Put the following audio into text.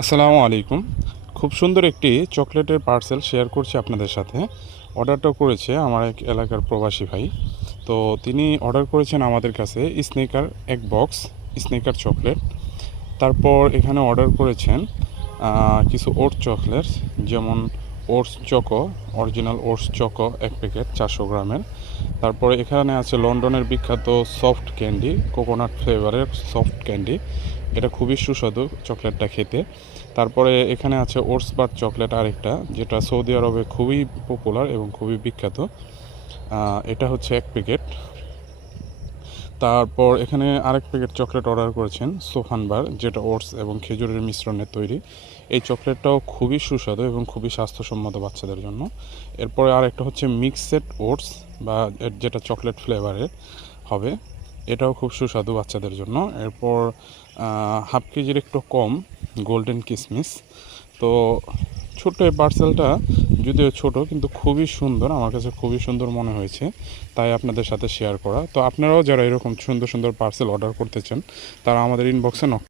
আসসালামু আলাইকুম। খুব সুন্দর একটি চকলেটের পার্সেল শেয়ার করছি আপনাদের সাথে। অর্ডারটা করেছে আমার এক এলাকার প্রবাসী ভাই। তো তিনি অর্ডার করেছেন আমাদের কাছে স্নিকার এক বক্স স্নিকার চকলেট। তারপর এখানে অর্ডার করেছেন কিছু ওটস চকলেট, যেমন oats choco, original oats choco ১ packet ৪০০ গ্রামের। তারপরে এখানে আছে লন্ডনের বিখ্যাত সফট ক্যান্ডি, কোকোনাট ফ্লেভারের সফট ক্যান্ডি। এটা খুবই সুস্বাদু চকলেটটা খেতে। তারপরে এখানে আছে ওটস বার চকলেট আরেকটা, যেটা সৌদি আরবে খুবই পপুলার এবং খুবই বিখ্যাত। এটা হচ্ছে ১ প্যাকেট। তারপর এখানে আরেক প্যাকেট চকলেট অর্ডার করেছেন সোফান বার, যেটা ওটস এবং খেজুরের মিশ্রণে তৈরি। এই চকলেটটাও খুবই সুস্বাদু এবং খুবই স্বাস্থ্যসম্মত বাচ্চাদের জন্য। এরপরে আরেকটা হচ্ছে মিক্সড ওটস, বা যেটা চকলেট ফ্লেভারের হবে। এটাও খুব সুস্বাদু বাচ্চাদের জন্য। এরপর হাফ কেজির একটু কম গোল্ডেন কিসমিস। তো ছোট্ট এই পার্সেলটা যদিও ছোট, কিন্তু খুবই সুন্দর, আমার কাছে খুবই সুন্দর মনে হয়েছে, তাই আপনাদের সাথে শেয়ার করা। তো আপনারাও যারা এরকম সুন্দর সুন্দর পার্সেল অর্ডার করতে চান, তারা আমাদের ইনবক্সে নক